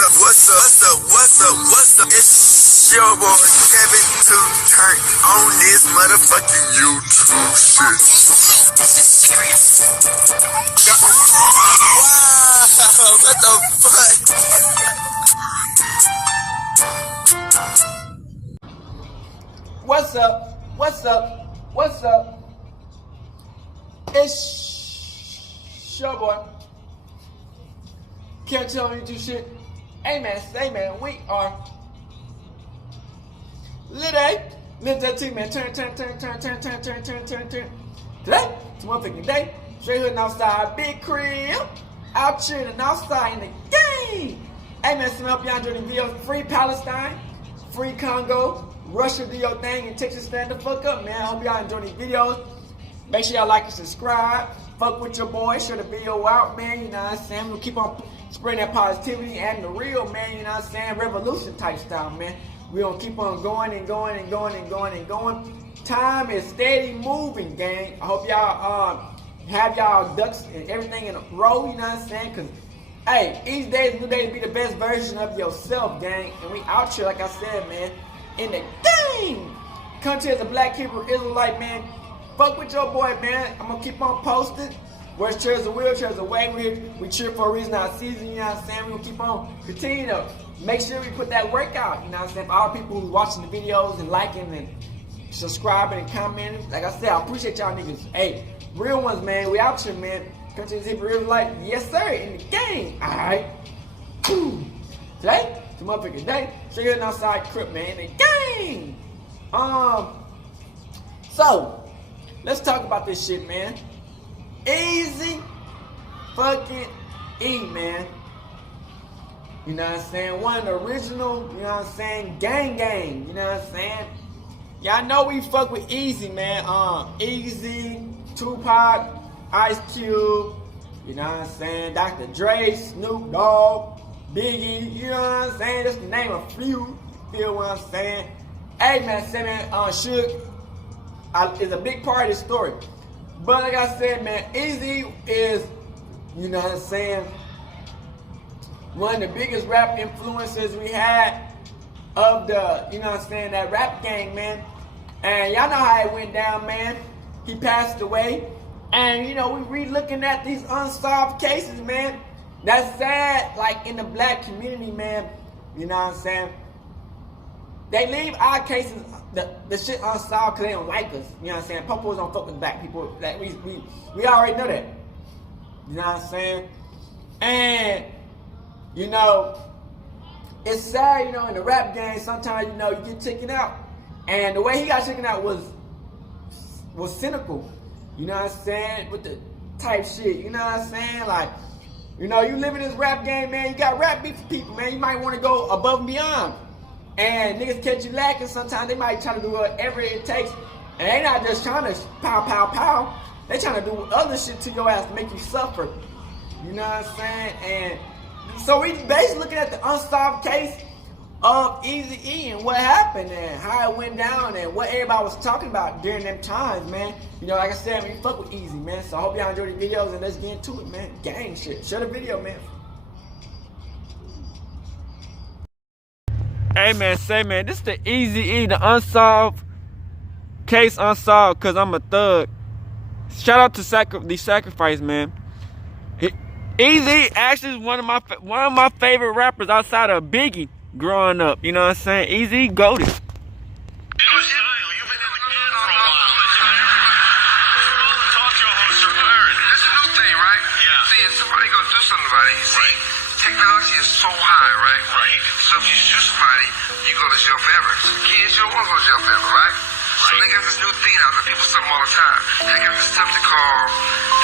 What's up? It's your boy Kevin to turn on this motherfucking YouTube shit. This is serious. Wow, what the fuck? What's up? It's your boy. Can't tell me do shit. Hey man, we are Today, man, turn. Today, it's one fucking day. Straight hood outside, big crib. Out chilling outside in the game. Hey man, some help y'all enjoy the videos. Free Palestine, free Congo, Russia, do your thing, and Texas stand the fuck up, man. I hope y'all enjoy these videos. Make sure y'all like and subscribe. Fuck with your boy, share the video out, man. You know what I'm saying? We'll keep on spreading that positivity and the real, man. You know what I'm saying? Revolution type style, man. We're going to keep on going. Time is steady moving, gang. I hope y'all have y'all ducks and everything in a row, you know what I'm saying? Because, hey, each day is a new day to be the best version of yourself, gang. And we out here, like I said, man, in the game. Country as a black Hebrew Israelite, man. Fuck with your boy, man. I'm going to keep on posting. Where's cheers a will, cheers a way. We cheer for a reason our season, you know what I'm saying? We're going to keep on continue to make sure we put that work out, you know what I'm saying? For all people who's watching the videos and liking and subscribing and commenting. Like I said, I appreciate y'all niggas. Hey, real ones, man. We out here, man. Country is Hebrew Israelite. Yes, sir. In the game. All right. Today, it's a motherfucking day. Straight here outside crib, man. In the game. So, let's talk about this shit, man. Eazy fucking E, man. You know what I'm saying? One of the original, you know what I'm saying, gang. You know what I'm saying? Y'all know we fuck with Eazy, man. Eazy, Tupac, Ice Cube, you know what I'm saying? Dr. Dre, Snoop Dogg, Biggie, you know what I'm saying? Just to name a few. You feel what I'm saying? Hey, man, Suge is a big part of this story. But like I said, man, Eazy is, you know what I'm saying, one of the biggest rap influencers we had of the, you know what I'm saying, that rap gang, man. And y'all know how it went down, man. He passed away. And, you know, we looking at these unsolved cases, man. That's sad, like, in the black community, man. You know what I'm saying? They leave our cases, the shit unsolved because they don't like us. You know what I'm saying? Popos don't fuck with black people. Like, we already know that. You know what I'm saying? And, you know, it's sad, you know, in the rap game, sometimes, you know, you get taken out. And the way he got taken out was cynical. You know what I'm saying? With the type shit, you know what I'm saying? Like, you know, you live in this rap game, man, you got rap beef for people, man. You might want to go above and beyond. And niggas catch you lacking, sometimes they might try to do whatever it takes. And they not just trying to pow. They trying to do other shit to your ass to make you suffer. You know what I'm saying? And so we basically looking at the unsolved case of Eazy and what happened and how it went down and what everybody was talking about during them times, man. You know, like I said, we fuck with Eazy, man. So I hope y'all enjoy the videos and let's get into it, man. Gang shit. Share the video, man. Hey, man, this is the Eazy, the unsolved case, unsolved, because I'm a thug. Shout out to the sacrifice, man. Eazy actually is one of my favorite rappers outside of Biggie growing up. You know what I'm saying? Eazy Govt. Technology is so high, right? So if you shoot somebody, you go to jail forever. Kids, you don't want to go to jail forever, right? So they got this new thing out that people sell them all the time. They got this stuff they call,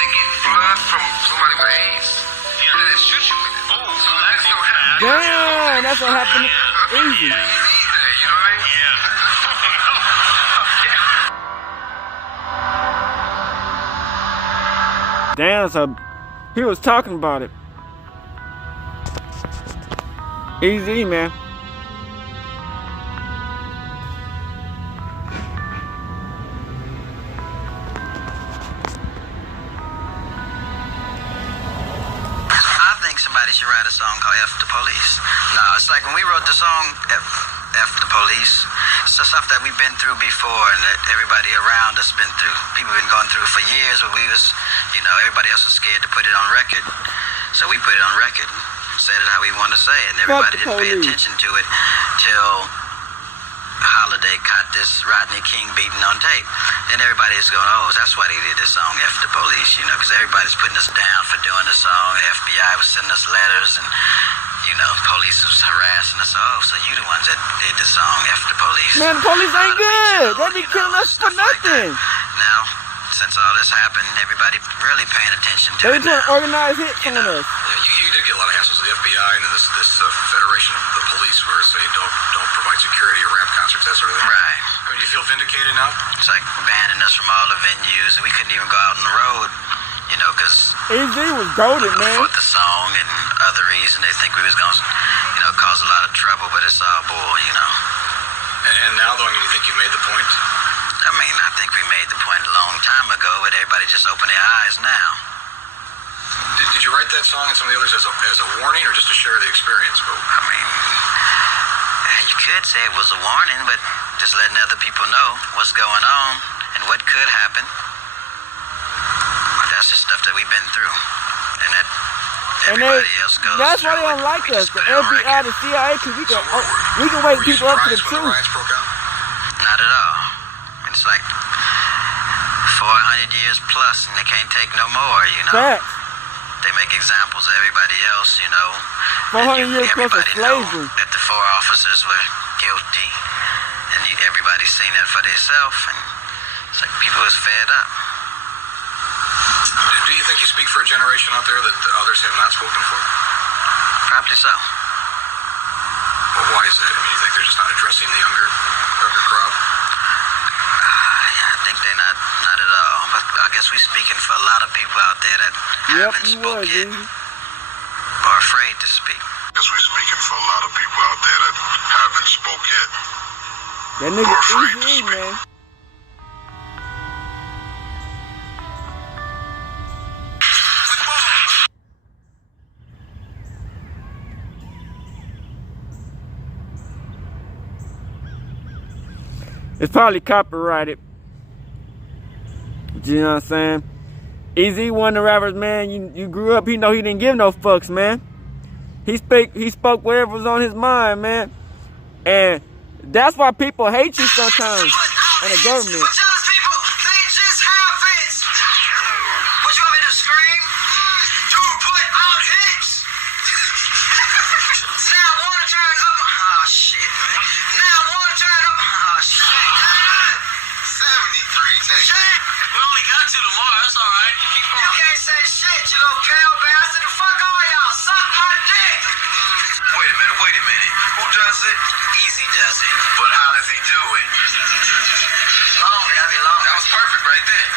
they get blood from somebody with AIDS, and then they shoot you with it. Oh, so that's what happened. Damn, that's what happened to Eazy. You know what I mean? Damn, so he was talking about it. Eazy, man. I think somebody should write a song song called F the Police. No, it's like when we wrote the song F the Police, it's the stuff that we've been through before and that everybody around us been through. People been going through for years, but we was, you know, everybody else was scared to put it on record. So we put it on record, said it how we wanted to say it, and everybody didn't pay attention to it till Holiday caught this Rodney King beating on tape. Then everybody's going, oh, that's why they did this song, F the Police, you know, because everybody's putting us down for doing the song. The FBI was sending us letters, and, you know, police was harassing us. Oh, so you the ones that did the song, F the Police. Man, the police ain't good. They be killing us for nothing. Now, since all this happened, everybody really paying attention to They it doing now. organized hits on us. You did get a lot of hassles. The FBI and this Federation of the Police were saying don't provide security at rap concerts, that sort of thing. Right. I mean, you feel vindicated now? It's like banning us from all the venues, and we couldn't even go out on the road, you know, because Eazy was golden, man. for the song and other reasons, they think we was going to, you know, cause a lot of trouble, but it's all bull, you know. And now, though, I mean, you think you've made the point? I mean, I think we made the point a long time ago, but everybody just opened their eyes now. Did you write that song and some of the others as a warning or just to share the experience? I mean, you could say it was a warning, but just letting other people know what's going on and what could happen. That's just stuff that we've been through, and that everybody else goes that's why through. they don't like We us, just the put it on FBI, record. the CIA, because we can wake Were you people up to the surprised when the truth. riots broke out? Not at all. It's like 400 years plus, and they can't take no more, you know. Facts. They make examples of everybody else, you know. 400 years plus of Everybody know slavery. that the 4 officers were guilty, and everybody's seen that for themselves, and it's like people is fed up. Do you think you speak for a generation out there that others have not spoken for? Probably so. Well, why is that? I mean, you think they're just not addressing the younger crowd? Yeah, I think they're not at all. But I guess we're speaking for a lot of people out there that haven't You spoke was, yet, Eazy. or afraid to speak. Guess we speaking for a lot of people out there that haven't spoke yet. That nigga Or afraid to Eazy, speak. man. It's probably copyrighted. You know what I'm saying? Eazy, one of the rappers, man, you grew up, he know he didn't give no fucks, man. He spoke whatever was on his mind, man. And that's why people hate you sometimes in the government. We only got 2 tomorrow, that's alright. Keep going. You can't say shit, you little pale bastard. The fuck all y'all, suck my dick. Wait a minute. Who does it? Eazy does it. But how does he do it? Long, gotta be long. That was perfect right there.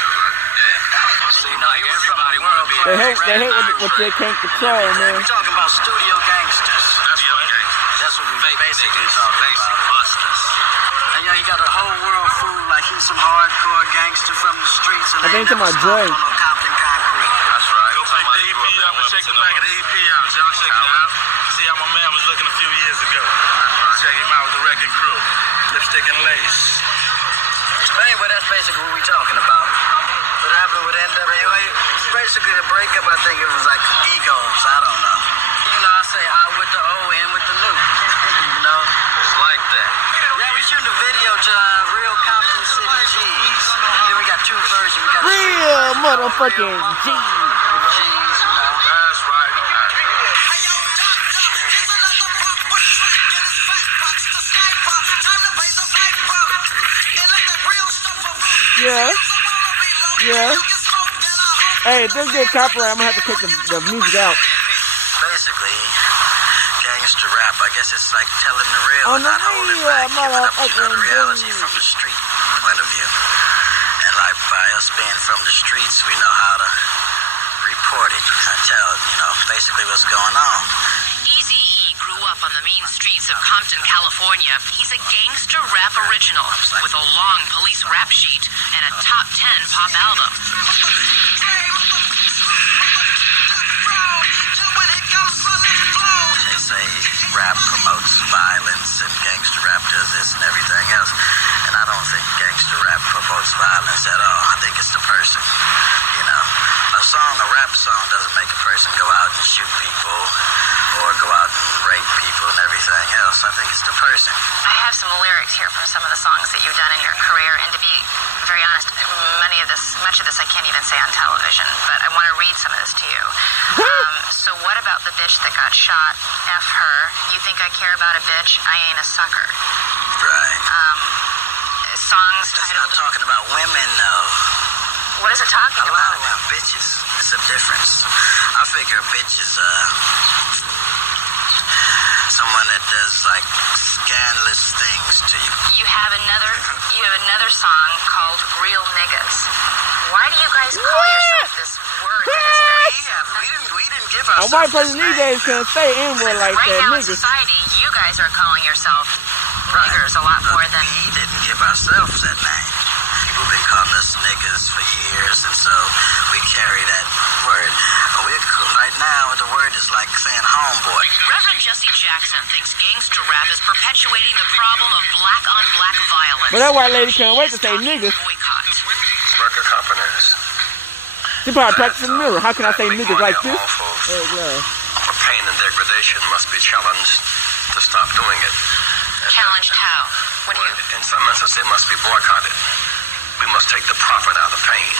Yeah. See, now everybody wanna be. They hate what they can't control, man. We're talking about studio gangsters. That's right. That's what we basically talking about. Busters. And you know, you got the whole world fooled like he's some hardcore gangster from the streets. And I think they to my never Dre. stopped on no Compton concrete. That's right. Go pick the EP up and check the back of the EP out. Y'all check it out. See how my man was looking a few years ago. Check him out with the Wrecking Crew. Lipstick and Lace. But anyway, that's basically what we talking about. What happened with NWA? Basically, the breakup, I think it was like egos. I don't know. You know, I say out with the O, in with the new. You know? It's like that. Yeah, we shooting a video to Real Compton City G's. Then we got 2 versions. We got Real motherfucking G. G's, you know. That's right. Yeah. Yeah. Hey, if this get copyright, I'm gonna have to take the music out. Basically, gangster rap, I guess it's like telling the real, On the not holding real, back, giving up, you know, the motherfucking reality dude. from the street point of view. And like by us being from the streets, we know how to report it. I tell, you know, basically what's going on. Eazy grew up on the mean streets of Compton, California. He's a gangster rap original with a long police rap sheet and a top 10 pop album. cause violence at all. I think it's the person. You know, a rap song doesn't make a person go out and shoot people or go out and rape people and everything else. I think it's the person. I have some lyrics here from some of the songs that you've done in your career, and to be very honest, much of this I can't even say on television, but I want to read some of this to you. So what about the bitch that got shot? F her. You think I care about a bitch? I ain't a sucker. Right. Songs It's titled... not talking about women, though. What is it talking A lot about? of them bitches. It's a difference. I figure a bitch is someone that does like scandalous things to you. You have another song called Real Niggas. Why do you guys call yourself this word that has been... We didn't give A ourselves white person this these name. days can't say N-word like right that, now in niggas. society, you guys are calling yourself niggers a lot more than... We didn't give ourselves that name. People been calling us niggas for years, and so we carry that word. Right now, the word is like saying homeboy. Reverend Jesse Jackson thinks gangster rap is perpetuating the problem of black-on-black violence. But that white lady can't wait to say niggas. Boycott. Record companies. She probably practicing the mirror. How can I say Make niggas money like this? off of Hey, yeah. pain and degradation must be challenged to stop doing it. Challenged how? What do you... In some instances, it must be boycotted. We must take the profit out of pain.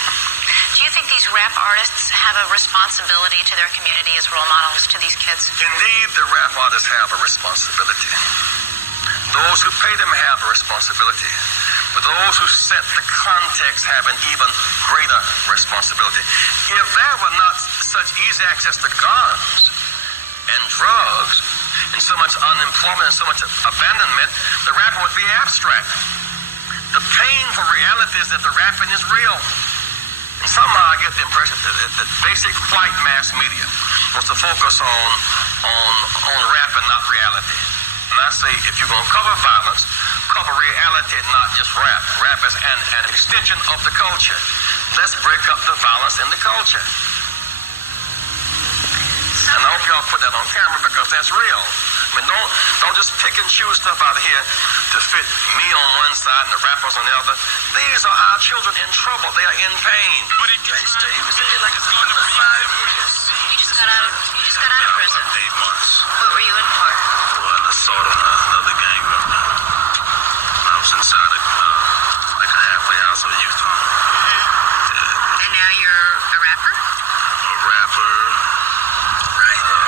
Do you think these rap artists have a responsibility to their community as role models to these kids? Indeed, the rap artists have a responsibility. Those who pay them have a responsibility. But those who set the context have an even greater responsibility. If there were not such easy access to guns and drugs, and so much unemployment and so much abandonment, the rapping would be abstract. The painful reality is that the rapping is real. And somehow I get the impression that basic white mass media wants to focus on rap and not reality. And I say, if you're going to cover violence, cover reality and not just rap. Rap is an extension of the culture. Let's break up the violence in the culture. And I hope y'all put that on camera because that's real. I mean, don't just pick and choose stuff out of here to fit me on one side and the rappers on the other. These are our children in trouble. They are in pain. But he was in like it's going to be 5 years. You just got out of prison. 8 months. What were you in for? Well, an assault on another gang member. I was inside like a halfway house with a youth home. Yeah. And now you're a rapper? A rapper, writer,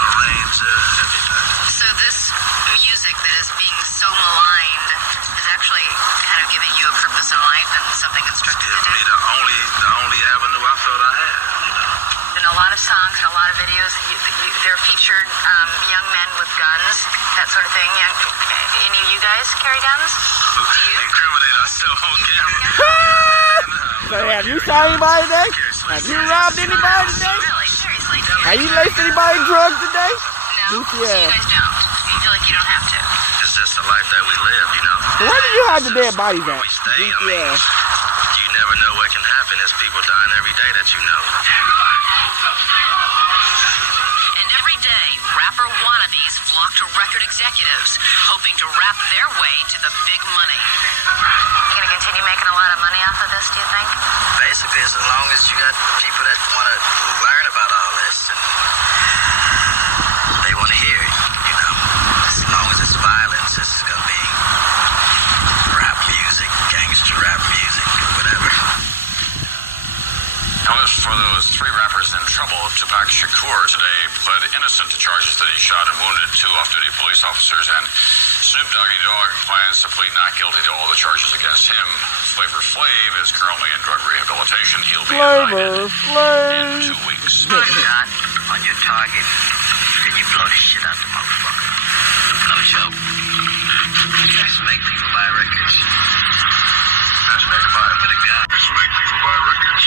arranger, everything. So this music that is being so maligned is actually kind of giving you a purpose in life and something constructive to Give do. me the only avenue I felt I had, you know. In a lot of songs and a lot of videos, they're featured young men with guns, that sort of thing. Any of you guys carry guns? Do you? Incriminate ourselves on camera. So have you saw anybody today? Have you robbed anybody today? Really? Seriously? Have you laced anybody drugs today? No. So Yeah. you guys don't. You feel like you don't have to. It's just the life that we live, you know. Where do you hide the dead bodies at? We stay, I mean, Yeah. you never know what can happen. There's people dying every day that you know. And every day, rapper wannabes flock to record executives, hoping to rap their way to the big money. You gonna continue making a lot of money off of this, do you think? Basically, as long as you got people that want to learn about all this and they want to hear it, you know. As long as it's violence, it's going to be rap music, gangster rap music, whatever. Well, as for those 3 rappers in trouble, Tupac Shakur today pled innocent to charges that he shot and wounded 2 off-duty police officers, and Snoop Doggy Dogg plans to plead not guilty to all the charges against him. Flavor Flav is currently in drug rehabilitation. He'll be indicted in 2 weeks. Shot on your target, then you blow this shit out the motherfucker. No joke. Just make people buy records. Just make them buy it with a gun. Just make people buy records.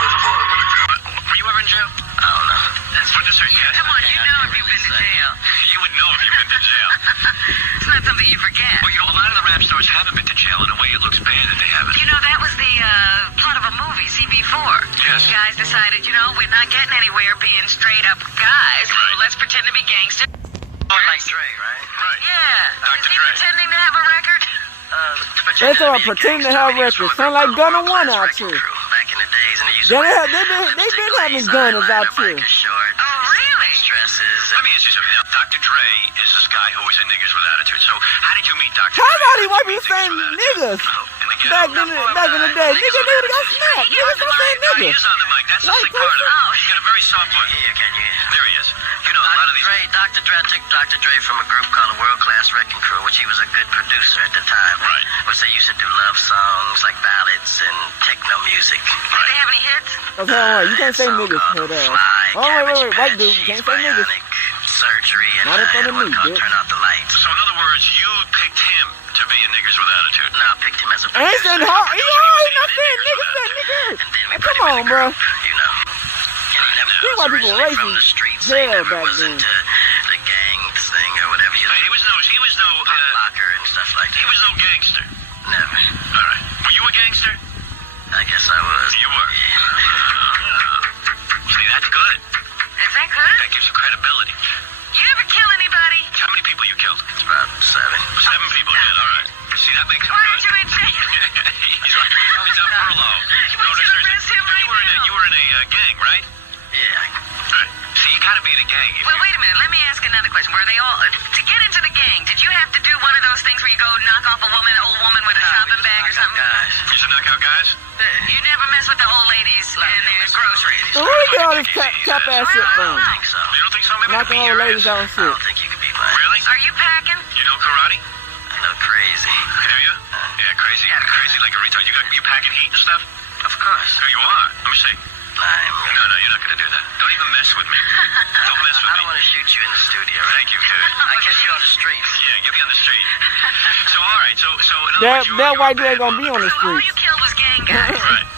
Were you ever in jail? I don't know. What is it? Come on, you know if you've been to jail. You would know if you've been to jail. It's not something you forget. Well, you know, a lot of the rap stars haven't been to jail. In a way, it looks bad that they haven't. You know, that was the plot of a movie, CB4. Yes. Guys decided, you know, we're not getting anywhere being straight up guys. Right. Let's pretend to be gangsters. Like Dre, right? Right. Yeah. Dr. Is he Dre. pretending to have a record? They start pretending to have records. Sound like Gunna One out here. Back in the days, and Yeah, they been having gunners out here. Oh, really? Stresses. Let me ask you something. Now, Dr. Dre is this guy who was in Niggas with Attitude. So, how did you meet Dr. Dre? How about he might be saying niggas? Back in the day, nigga got smacked. Niggas don't say He niggas. is on the mic. That's the Like sick part of it. this? He's got a very soft voice. Yeah, can you? There he is. You know, a lot of these... Dr. Dre took Dr. Dre from a group called the World Class Wrecking Crew, which he was a good producer at the time. Right. Which they used to do love songs, like ballads and techno music. Did they have any hits? Okay, alright, you can't say niggas. Head ass. Oh, wait, white dude, you can't say niggas. Surgery and Not in front of me, bitch. turn out the lights. So, in other words, you picked him to be in Niggas with Attitude. No, I picked him as a I ain't saying hard. You ain't not saying niggas, said niggas. And then we Hey, put come him in on, a bro. group, you know. And he never These was white people originally from racist the streets. hell He never back was then. into the gang thing or whatever you Hey, he was no locker and stuff like he that. was no gangster. Never. All right. Were you a gangster? I guess I was. You were. See, that's good. Is that good? That gives you credibility. You never kill anybody? How many people you killed? It's about 7. 7 people did. All right. See, that makes him Why aren't good. you in jail? He's on furlough. Would you arrest him right now? You were in a gang, right? Yeah. Right. See, you gotta be in a gang. Well, wait a minute. Let me ask another question. Were they all to get into the gang? Did you have to do one of those things where you go knock off an old woman with a shopping bag or something? Guys. You should knock out guys? You never mess with the old ladies and their groceries. So where you get all this cap ass shit I from? don't think so. You don't think so? Maybe Knocking beat old your ladies ass. out and I shit. don't think you could be mine. Really? Are you packing? You know karate? I know crazy. Do you? Yeah, crazy. Crazy like a retard. You packing heat and stuff? Of course. Who you are? Let me see. I'm No, you're not gonna do that. Don't even mess with me. Don't mess with I me. don't want to shoot you in the studio. Thank you, dude. I catch you on the streets. Yeah, get me on the street. So, all right. So in other That words, you were white a dude ain't bad gonna be on the So all streets. you killed was gang guys. Right.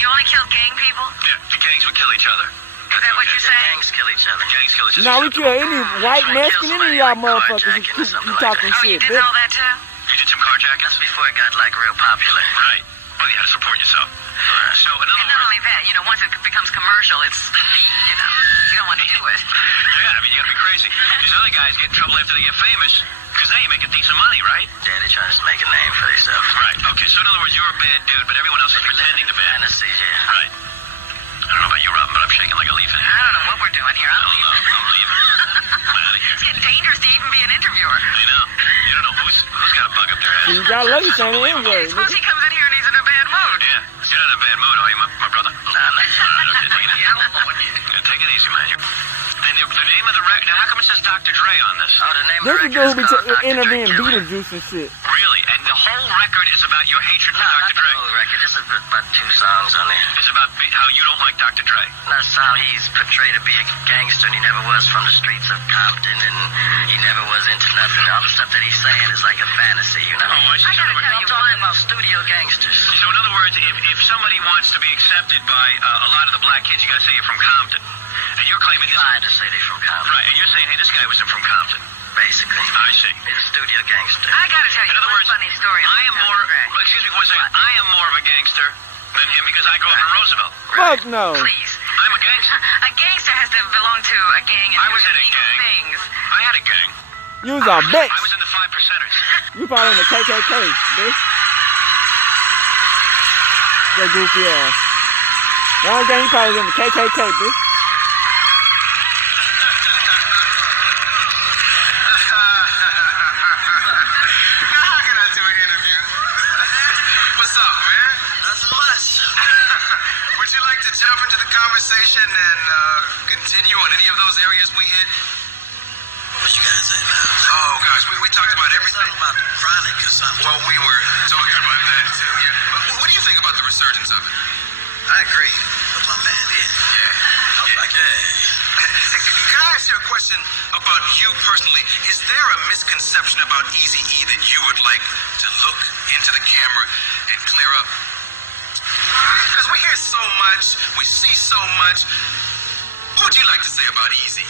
You only killed gang people? Yeah, the gangs would kill each other. Is that what you're saying? Gangs kill each other. Gangs kill each other. Now we kill any white Mexican, any of y'all motherfuckers who talking Oh, you shit, did bitch. all that too? You did some carjacking? That's before it got like real popular. Right. Well, you had to support yourself. So, in And other not words, only that, once it becomes commercial, it's you don't want to do it. yeah, I mean, you gotta be crazy. These other guys get in trouble after they get famous because they make a decent money, right? Yeah, they try to make a name for themselves. Right. Okay. So, in other words, you're a bad dude, but everyone else is pretending to be. Fantasy, yeah. Right. I don't know about you, Robin, but I'm shaking like a leaf in I here. don't know what we're doing here. I'm leaving. I'm leaving. I'm out of here. It's getting dangerous to even be an interviewer. I know. You don't know who's got a bug up their ass. You got lucky saying the N-word, Suppose nigga. he comes in here and he's in a bad mood. Yeah. You're not in a bad mood, are you, my brother? Nah, not All right, okay, take it easy. Yeah, take it easy, man. And the name of the record, now how come it says Dr. Dre on this? Oh, the name This of is the dude who record be is called Dr. Dre interviewing Killer. Beetlejuice and shit. Really? And the whole record is about your hatred for No, not Dr. the Dre? whole record. This is about 2 songs on there. It's about how you don't like Dr. Dre. That's how he's portrayed to be a gangster, and he never was from the streets of Compton, and he never was into nothing. All the stuff that he's saying is like a fantasy, you know? Oh, I see. I gotta tell I'm you talking one. about studio gangsters. So in other words, if somebody wants to be accepted by a lot of the black kids, you gotta say you're from Compton. And you're claiming this... Tried to say they're from Compton. Right, and you're saying, hey, this guy wasn't from Compton. Basically. I see. He's a studio gangster. I gotta tell you In other one words, funny story. I am more... Dre. Excuse me one second. I am more of a gangster than him because I grew up in Roosevelt. Fuck no. Please. I'm a gangster. A gangster has to belong to a gang and I do was in a illegal gang. things. I had a gang. You was a bitch. I was in the 5 percenters. You probably in the KKK, bitch. That goofy ass. The only thing you probably was in the KKK, bitch. Now how can I do an interview? What's up, man? Nothing much. Would you like to jump into the conversation and continue on any of those areas we hit? What you guys at now? Oh, gosh, we talked about everything. Something about the chronic or something. Well, we were talking about that, too, yeah. But what do you think about the resurgence of it? I agree with my man here. Yeah. I was like, yeah. Can I ask you a question about you personally? Is there a misconception about Eazy-E that you would like to look into the camera and clear up? Because we hear so much, we see so much. What would you like to say about Eazy?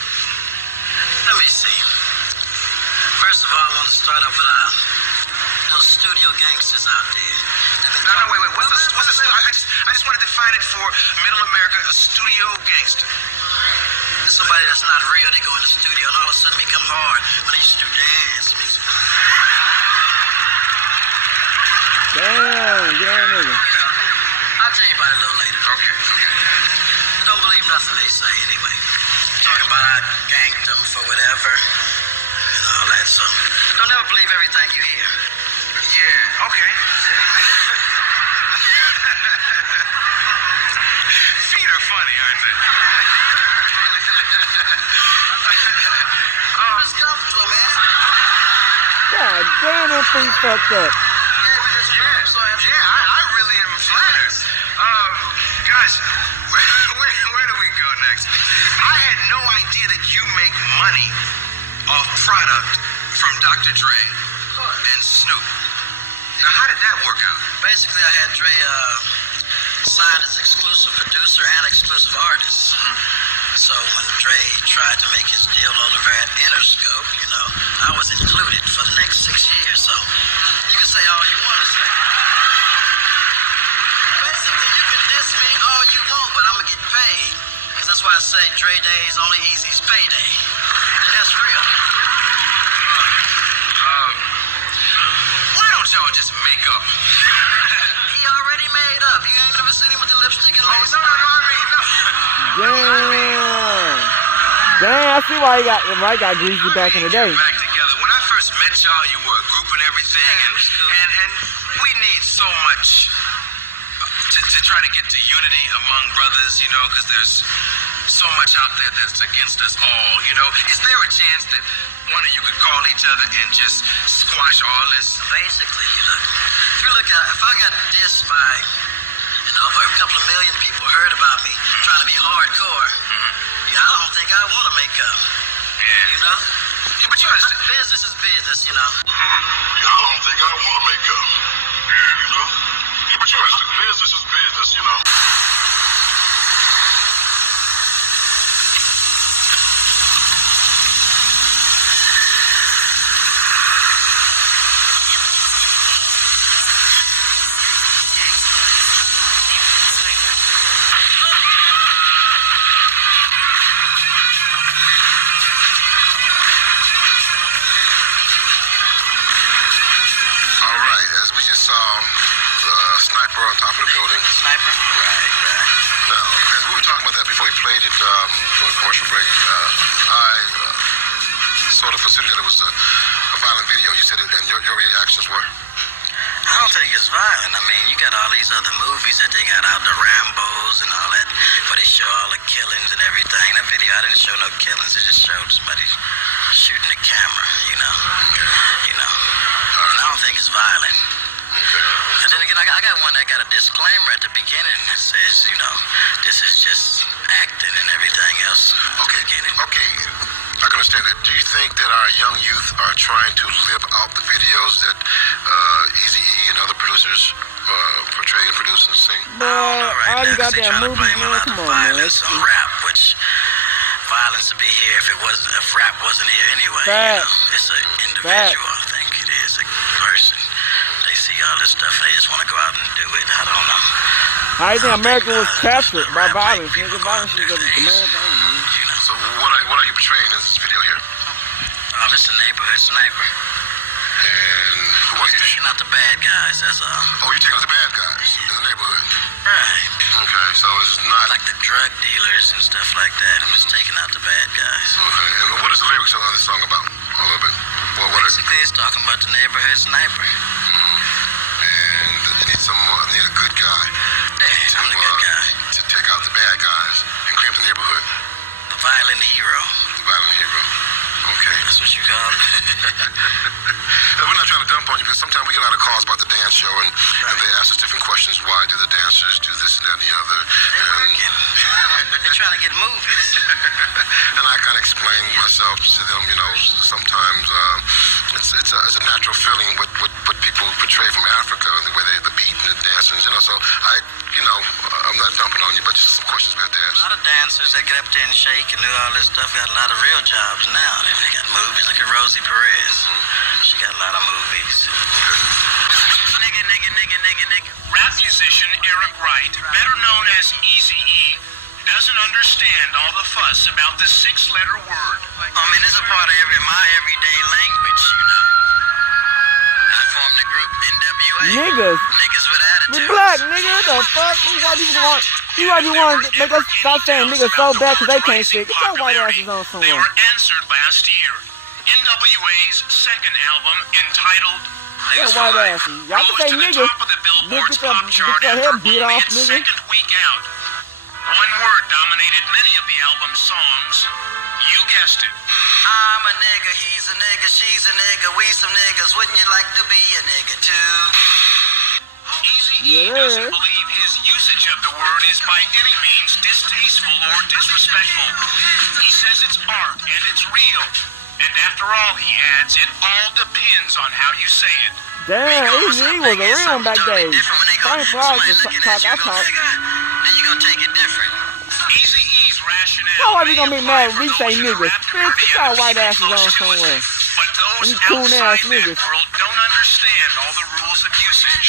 Let me see. First of all, I want to start off with those studio gangsters out there. No, wait. What's the I just want to define it for Middle America, a studio gangster. Somebody that's not real, they go in the studio and all of a sudden become hard when they used to do dance music. Damn, get on nigga. I'll tell you about it a little later. Okay. I don't believe nothing they say anyway. Talking about I ganked them for whatever and all that, so don't ever believe everything you hear. Yeah, okay. Feet are funny, aren't they? Oh, it's comfortable, man. God damn, them feet fucked up. I really am flattered. Guys, where do we go next? I had no idea that you make money off product from Dr. Dre and Snoop. Now, how did that work out? Basically, I had Dre signed as exclusive producer and exclusive artist. So when Dre tried to make his deal over at Interscope, you know, I was included for the next 6 years. So you can say all you want to say. Basically, you can diss me all you want, but I'm going to get paid. Because that's why I say Dre Day is only Eazy's payday. And that's real. Why don't y'all just make up? He already made up. You ain't never seen him with the lipstick and lace. No, I mean, no. Damn. Damn, I see why he got greasy back in the day. Back together. When I first met y'all, you were a group and everything, and we need so much to try to get to unity among brothers, you know, because there's so much out there that's against us all, you know. Is there a chance that one of you could call each other and just squash all this? Basically, you know, if you look at, if I got dissed by, you know, over a couple of million people heard about me trying to be hardcore, you know, I don't think I want to make up. Yeah. You know? Yeah, but you understand. Business is business, you know. I don't think I want to make up. Yeah, you know? Yeah, but you understand. Business is business, you know. Sniper on top of the building. Sniper? Right. Now, as we were talking about that before we played it during commercial break, I sort of considered that it was a violent video. You said it, and your reactions were? I don't think it's violent. I mean, you got all these other movies that they got out, the Rambos and all that, where they show all the killings and everything. That video, I didn't show no killings. It just showed somebody shooting the camera, you know. You know. And I don't think it's violent. And then again, I got one that got a disclaimer at the beginning that says, you know, this is just acting and everything else. Okay. I can understand that. Do you think that our young youth are trying to live out the videos that Eazy and other producers portray and produce and sing? Boy, all you goddamn movies, man, come on, man. On rap, which violence would be here if rap wasn't here anyway. Facts. You know? It's an individual, I think it is, a person. They see all this stuff, they just want to go out and do it. I don't know. How you think America was captured by violence? Nigga, violence is the main thing, man. You know. So what are you portraying in this video here? I'm just a neighborhood sniper. And who are you? Taking out the bad guys, that's all. Oh, you're taking out the bad guys in the neighborhood. Right. Okay, so it's not Like the drug dealers and stuff like that. I'm just taking out the bad guys. okay. And what is the lyrics on this song about? A little bit. What is it? Basically, it's talking about the neighborhood sniper. And you need need a good guy Yeah, I'm the good guy. to take out the bad guys and clean up the neighborhood. The violent hero. The violent hero. Okay. That's what you call it. We're not trying to dump on you, because sometimes we get a lot of calls about the dance show, and they ask us different questions. Why do the dancers do this and that and the other? They're working. They're trying to get movies. And I kind of explain myself to them, you know, sometimes it's a natural feeling what people portray from Africa, the way the beat and the dancers, you know. So I'm not dumping on you, but just some questions we have to ask. A lot of dancers that get up there and shake and do all this stuff got a lot of real jobs now. They got movies. Look at Rosie Perez. She got a lot of movies. Nigga. Rap musician Eric Wright, better known as Eazy-E, doesn't understand all the fuss about the 6-letter word. I mean, it's a part of my everyday language, you know. I formed the group NWA. Niggas. Niggas with We attitude. black, nigga. What the fuck? These white people want. These white people want to make us stop saying niggas so bad because they can't shit. Get your white asses on They somewhere. were answered last year. NWA's second album, entitled Your white asses. Y'all can rose say to the niggas. top of the Billboard's Get your top chart head after beat only off, its nigga. second week out. One word dominated many of the album's songs. You guessed it. I'm a nigga, he's a nigga, she's a nigga, we some niggas. Wouldn't you like to be a nigga too? Eazy-E doesn't believe his usage of the word is by any means distasteful or disrespectful. He says it's art and it's real. And after all, he adds, it all depends on how you say it. Damn, Eazy was a real one back then. Thanks for all the talk I talk. Then you gonna take it different. Eazy-E's rationale. How are we gonna be may mad apply when we for say those in the niggas? rap Bitch, get your white asses on somewhere. But those Them coon-ass outside that niggas. world don't understand all the rules of usage.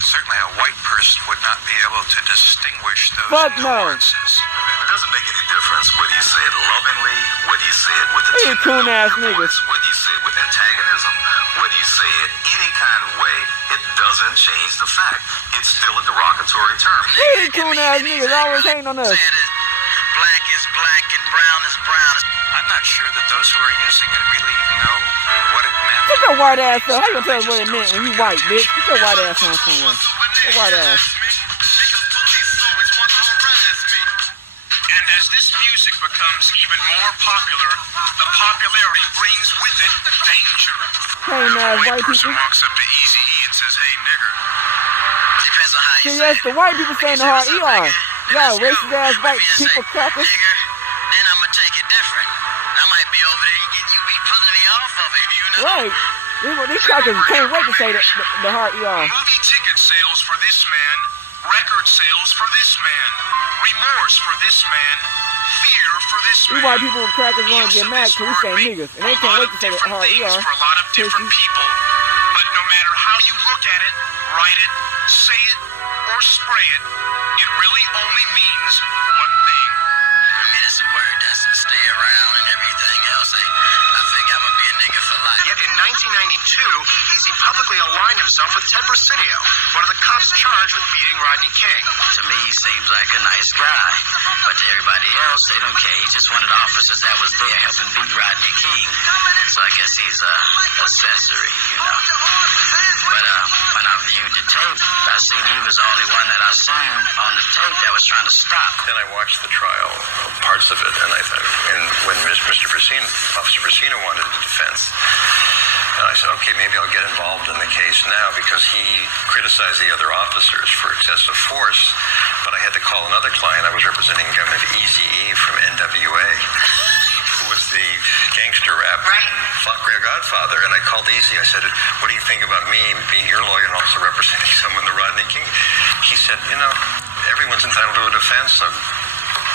Certainly a white person would not be able to distinguish those Fuck no. nuances. It doesn't make any difference whether you say it lovingly, whether you say it with These a coon-ass niggas. whether you say it with antagonism, whether you say it any kind of way, it doesn't change the fact. It's still a derogatory term. These coon-ass niggas always hating on us. Say it is black is black and brown is brown. I'm not sure that those who are using it really even know what it meant. Get your white ass up. How you gonna tell us what it meant when you white, bitch? Get your white ass on somewhere. Your white ass. And as this music becomes even more popular, the popularity brings with it danger. Hating ass white Person people. walks up to Eazy-E and says, "Hey, nigger." Depends on how you See, say that's it. the white people saying the hard ER. Y'all racist ass white If you people say, crackers. nigger, then I'm gonna take it different. I might be over there, you be pulling me off of it, you know? Right. These crackers can't wait to say the hard ER. Movie ticket sales for this man, record sales for this man, remorse for this man, fear for this These man. white people and crackers want to get mad because we say niggas. And they can't wait to say the hard ER. For a lot of different Pussy. people, but no matter how you look at it, write it, say it, or spray it, it really only means one thing. I mean, it's a word that's stay around and everything else. I think I'm gonna be a nigga for life. Yet in 1992, Eazy publicly aligned himself with Ted Brasinio, one of the cops charged with beating Rodney King. To me, he seems like a nice guy. But to everybody else, they don't care. He's just one of the officers that was there helping beat Rodney King. So I guess he's a accessory, you know. But when I viewed the tape, I seen he was the only one that I seen on the tape that was trying to stop. Then I watched the trial, parts of it, and I thought, and when Officer Brasino wanted a defense, and I said, okay, maybe I'll get involved in the case now because he criticized the other officers for excessive force, but I had to call another client. I was representing Govt Eazy-E from NWA, who was the gangster rap godfather, and I called Eazy. I said, what do you think about me being your lawyer and also representing someone, the Rodney King? He said, you know, everyone's entitled to a defense, so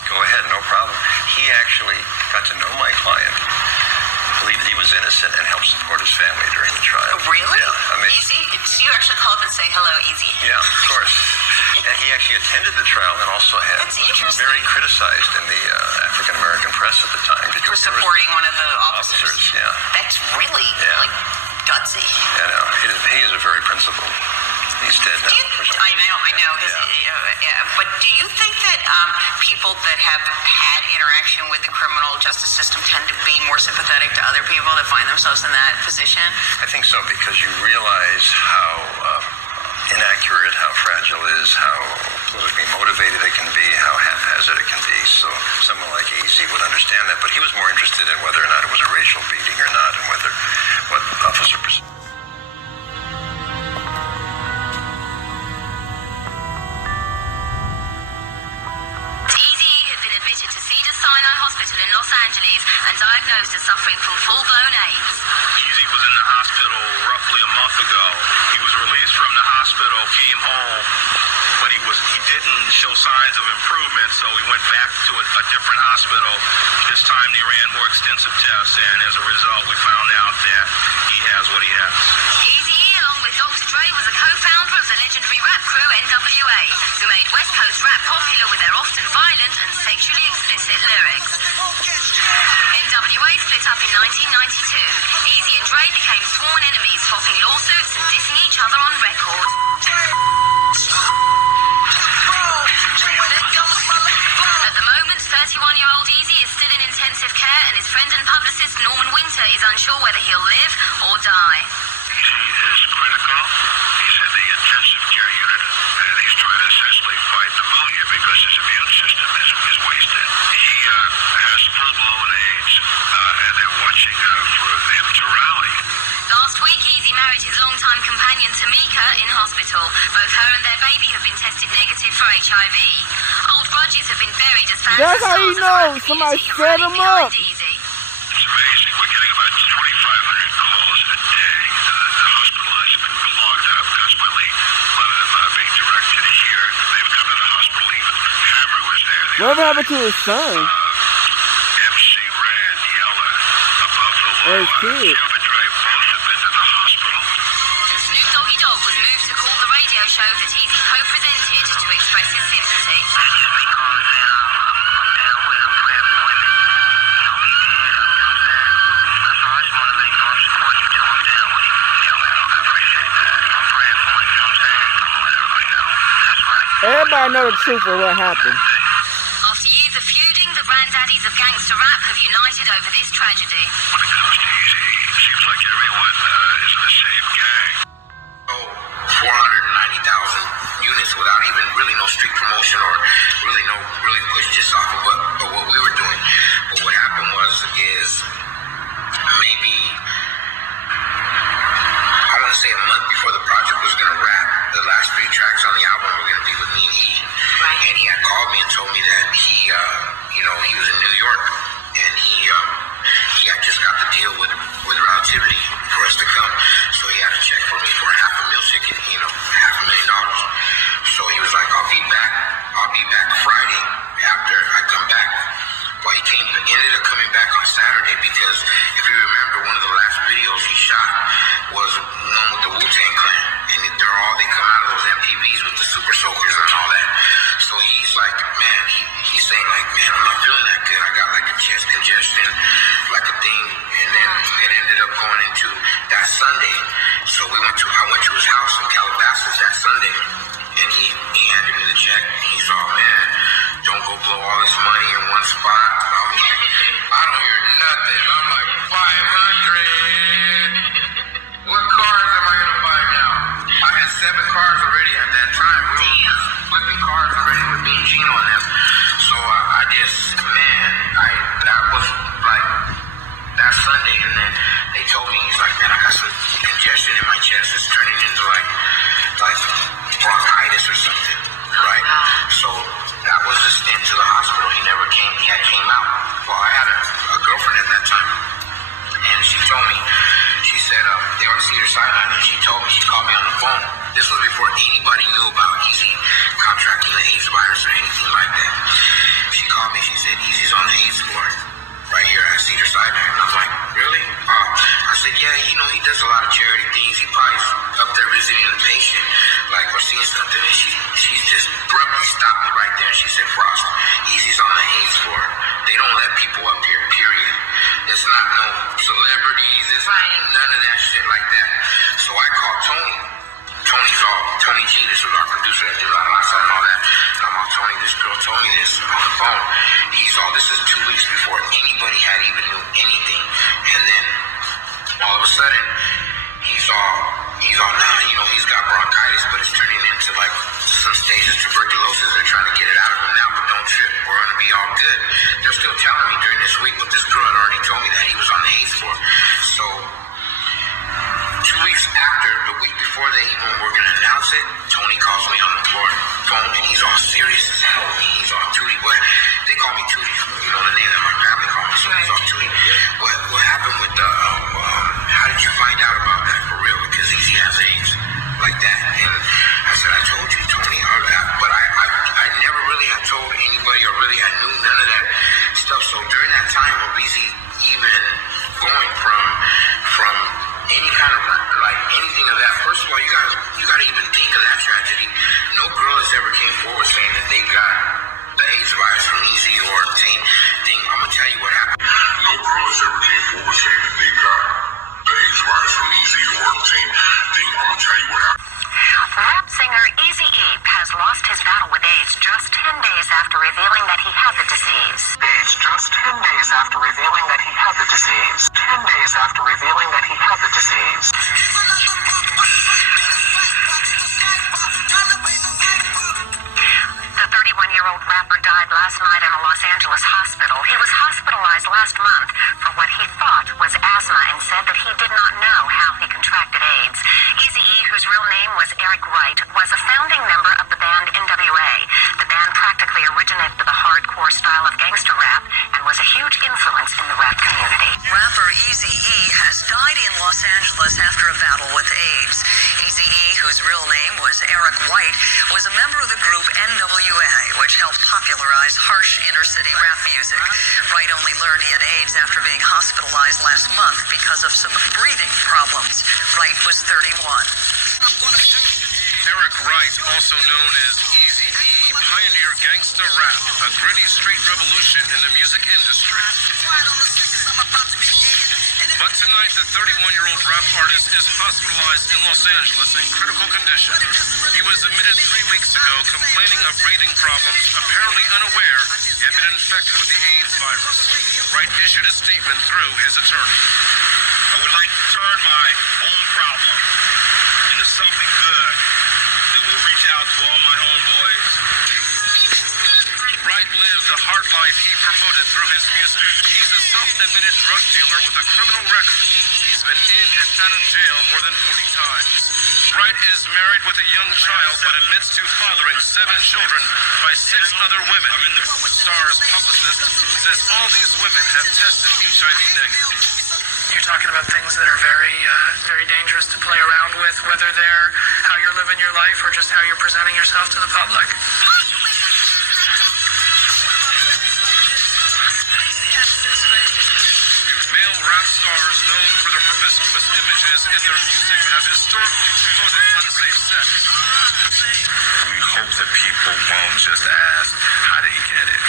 go ahead, no problem. He actually got to know my client, believed that he was innocent, and helped support his family during the trial. Really? Yeah, I mean, Eazy? So you actually call up and say, hello, Eazy? yeah, of course. And he actually attended the trial and also had That's was interesting. very criticized in the African American press at the time For because there was supporting one of the officers. officers. Yeah, That's really, Yeah. like, gutsy. you know, he is a very principled. He's dead now. I know. But do you think that people that have had interaction with the criminal justice system tend to be more sympathetic to other people that find themselves in that position? I think so because you realize how inaccurate, how fragile it is, how politically motivated it can be, how haphazard it can be. So someone like Eazy would understand that, but he was more interested in whether or not it was a racial beating or not, and what Officer Eazy had been admitted to Cedars-Sinai Hospital in Los Angeles and diagnosed as suffering from full-blown AIDS. Eazy was in the hospital roughly a month ago. He was released from the hospital, came home, but he didn't show signs of improvement, so we went back to a different hospital. This time they ran more extensive tests, and as a result, we found out that he has what he has. Eazy, along with Dr. Dre, was a co-founder of the legendary rap crew NWA, who made West Coast rap popular with their often violent and sexually explicit lyrics. NWA Dre split up in 1992. Eazy and Dre became sworn enemies, swapping lawsuits and dissing each other on record. At the moment, 31-year-old Eazy is still in intensive care, and his friend and publicist Norman Winter is unsure whether he'll live or die. Eazy is critical. He's in the intensive care unit, and he's trying to essentially fight pneumonia because his immune system is wasted. He has full-blown AIDS, and they're watching for him to rally. Last week, Eazy married his longtime companion Tamika in hospital. Both her and their baby have been tested negative for HIV. Old grudges have been buried as fans That's and how you stars know around the somebody community have set rallied him behind up. Eazy. It's amazing. We're getting about 2,500 calls a day. The hospital lines have been clogged up. Consequently, a lot of them being directed here. They've come to the hospital. Even Hammer was there. Whatever happened to his son? MC Rand, Yella, Above the Law, Or his kid? Cube and Dre both have been to the hospital. And Snoop Doggy Dogg was moved to call the radio show that Eazy co-presented to express his sympathy. Everybody know the truth of what happened. After years of feuding, the granddaddies of gangster rap have united over this tragedy. When it comes to Eazy, it seems like everyone is in the same gang. Oh, 490,000 units without even really no street promotion or really push just off of what we were doing. But what happened is maybe, I want to say a month before the project was going to wrap, the last 3 tracks on the album were going to be with me and E. Right. And he had called me and told me that he was in New York, and he had just got the deal with Relativity for us to come. So he had a check for me for a $500,000 ticket, $500,000. So he was like, I'll be back Friday after I come back. Well, he ended up coming back on Saturday because if you remember, one of the last videos he shot was known with the Wu-Tang Clan. And they come out of those MTVs with the Super Soakers and all that. So he's like, man, he's saying like, man, I'm not feeling that good. I got like a chest congestion, like a thing. And then it ended up going into that Sunday. So I went to his house in Calabasas that Sunday. And he handed me the check. He's all, man, don't go blow all this money in one spot. I'm like, I don't hear nothing. I'm like, 500. What cars am I gonna buy now? I had 7 cars already at that time. We were flipping cars already with me and Gino and them. So I just, man, that was like that Sunday, and then they told me, he's like, man, I got some congestion in my chest. It's turning into like bronchitis or something, right? So that was a stint to the hospital. He never came. He came out. Well, I had a girlfriend at that time, and she told me, she said they were at Cedars-Sinai, and she called me on the phone. This was before anybody knew about Eazy contracting the AIDS virus or anything like that. She called me. She said, Eazy's on the AIDS floor right here at Cedars-Sinai. And I'm like, really? I said, yeah, he does a lot of charity things. He probably's up there visiting the patient, like, or seeing something. And she just abruptly stopped me right there. And she said, Frost, Eazy's on the AIDS floor. They don't let people up here, period. It's not no celebrities. It's none of that shit like that. So I called Tony. Tony G, this was our producer that did La Raza and all that. And I'm all, Tony, this girl told me this on the phone. He's all, this is 2 weeks before anybody had even knew anything. And then all of a sudden, he's all, nah, he's got bronchitis, but it's turning into like some stages of tuberculosis. They're trying to get it out of him now, but don't trip. We're going to be all good. They're still telling me during this week, but this girl had already told me that he was on the 8th floor. So 2 weeks after, the week before they even were going to announce it, Tony calls me on the phone, and he's all serious as hell. He's all Tootie, but they call me Tootie, the name that my family called me, so he's all Tootie. What happened with the, how did you find out about that for real? Because Eazy has AIDS like that. And I said, I told you, Tony, but I never really had told anybody or really I knew none of that stuff. So during that time of Eazy even going from any kind of like anything of that, first of all, you gotta even think of that tragedy. No girl has ever came forward saying that they got the AIDS virus from Eazy or same thing. I'm gonna tell you what happened. else ever came forward saying that they got the AIDS virus from Eazy or Team, I'm gonna tell you what happened. Rap singer Eazy has lost his battle with AIDS just 10 days after revealing that he had the disease. Just 10 days after revealing that he had the disease. 10 days after revealing that he had the disease. The 31-year-old rapper died last night in a Los Angeles hospital. He was hospitalized last month for what he thought was asthma and said that he did not know how he contracted AIDS. Eazy-E, whose real name was Eric Wright, was a founding member of the band NWA. The band practically originated the hardcore style of gangster rap and was a huge influence in the rap community. Rapper Eazy-E has died in Los Angeles after a battle with AIDS. Eazy-E, whose real name was Eric White, was a member of the group NWA, which helped popularize harsh inner-city rap music. Wright only learned he had AIDS after being hospitalized last month because of some breathing problems. Wright was 31. Eric Wright, also known as Eazy-E, pioneered gangsta rap, a gritty street revolution in the music industry. But tonight, the 31-year-old rap artist is hospitalized in Los Angeles in critical condition. He was admitted 3 weeks ago complaining of breathing problems, apparently unaware he had been infected with the AIDS virus. Wright issued a statement through his attorney. I would like to turn my own problem into something good that will reach out to all my homeboys. Wright lived a hard life he promoted through his music. He's a self-admitted drug dealer with a criminal record. He's been in and out of jail more than 40 times. Wright is married with a young child, but admits to fathering 7 children by 6 other women. The star's publicist says all these women have tested HIV negative. You're talking about things that are very dangerous to play around with, whether they're how you're living your life or just how you're presenting yourself to the public. Male rap stars known for their promiscuous images in their music have historically promoted unsafe sex. We hope that people won't just ask, how did he get it?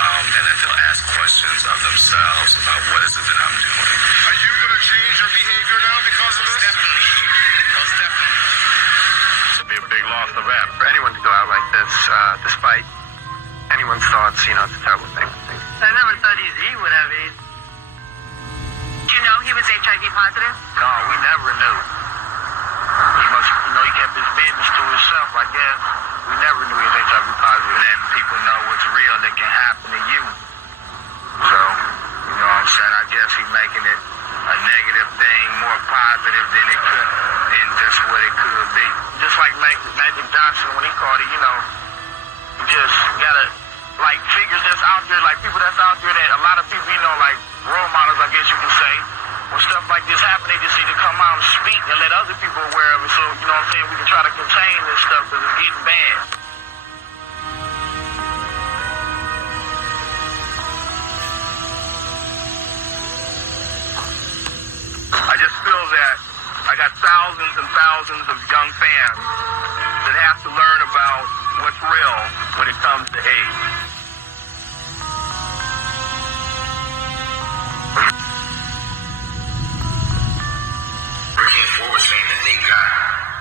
And that they'll ask questions of themselves about what is it that I'm doing. Are you going to change your behavior now because of this? Definitely. Most definitely. It'll be a big loss to rap. For anyone to go out like this, despite anyone's thoughts, it's a terrible thing. I never thought Eazy would have AIDS. Did you know he was HIV positive? No, we never knew. He must, he kept his business to himself, I guess. We never knew he was HIV positive. Letting people know what's real that can happen to you. So, you know what I'm saying? I guess he's making it a negative thing, more positive than just what it could be. Just like Magic Johnson when he called it, you just gotta, figures that's out there, people that's out there that a lot of people, role models, I guess you can say, when stuff like this happen, they just need to come out and speak and let other people aware of it so, you know what I'm saying, we can try to contain this stuff because it's getting bad. I just feel that I got thousands and thousands of young fans that have to learn about what's real when it comes to AIDS. Came forward saying that they got